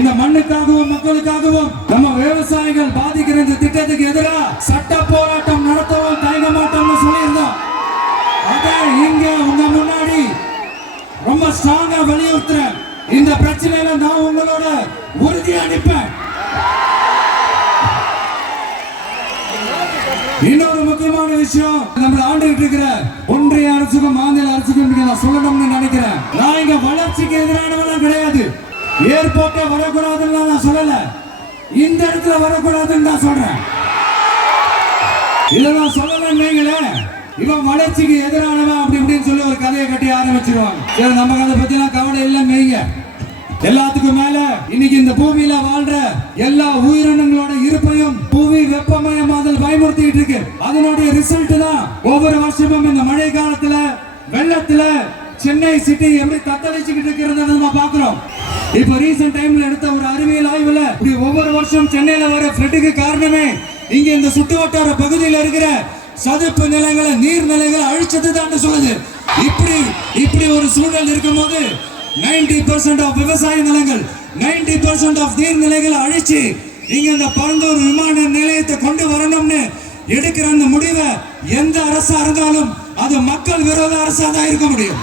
இந்த மண்ணுக்காகவும் மக்களுக்காகவும் நம்ம விவசாயிகள் பாதிக்கிற இந்த திட்டத்துக்கு எதிராக சட்ட போராட்டம் நடத்தவும் தயங்க மாட்டோம்னு சொல்லியிருந்தோம். அதை இங்க உங்க முன்னாடி ரொம்ப ஸ்ட்ராங்கா வலியுறுத்துறேன். இந்த பிரச்சனையில நான் உங்களோட உறுதி அளிப்பேன். இன்னொரு முக்கியமான விஷயம், நம்ம ஆண்டுகிட்டு இருக்கிற ஒன்றிய அரசுக்கும் மாநில அரசுக்கும் நான் சொல்லணும்னு நினைக்கிறேன். நான் இங்க வளர்ச்சிக்கு எதிரானவெல்லாம் கிடையாது. ஏர்போர்ட்டை வரக்கூடாதுன்னு நான் சொல்லல, இந்த இடத்துல வரக்கூடாதுன்னு நான் சொல்றேன். இதை நான் சொல்லலன்னு இவன் வளர்ச்சிக்கு எதிரானவன் அப்படி இப்படின்னு சொல்லி ஒரு கதையை கட்டி ஆரம்பிச்சிருவாங்க. சரி, நமக்கு அதை பத்தி எல்லாம் கவலை இல்லை. மெய்ங்க எல்லாத்துக்கும் மேல இன்னைக்கு இந்த பூமியில வாழ்ற எல்லா உயிரினங்களோட இருப்பையும் புவி வெப்பமயமாதல் பயமுறுத்திட்டு இருக்கு. அதனுடைய ரிசல்ட் தான் ஒவ்வொரு வருஷமும் இந்த மழை காலத்துல வெள்ளத்துல சென்னை சிட்டி எப்படி தத்தளிச்சுக்கிட்டு இருக்கிறத நம்ம பாக்குறோம். இப்ப ரீசன்ட் டைம்ல எடுத்த ஒரு அறிவியல் ஆய்வுல இப்படி ஒவ்வொரு வருஷம் சென்னையில வர ஃப்ளட்டுக்கு காரணமே இங்க இந்த சுற்று வட்டார பகுதியில் இருக்கிற சதுப்பு நிலங்களை நீர்நிலைகளை அழிச்சது தான் சொல்லுது. இப்படி ஒரு சூழல் இருக்கும்போது 90% ஆஃப் விவசாய நிலங்கள் 90% ஆஃப் நீர்நிலைகளை அழிச்சு இங்க இந்த பரந்தூர் விமான நிலையத்தை கொண்டு வரணும்னு எடுக்கிற அந்த முடிவை எந்த அரசா இருந்தாலும் அது மக்கள் விரோத அரசா தான் இருக்க முடியும்.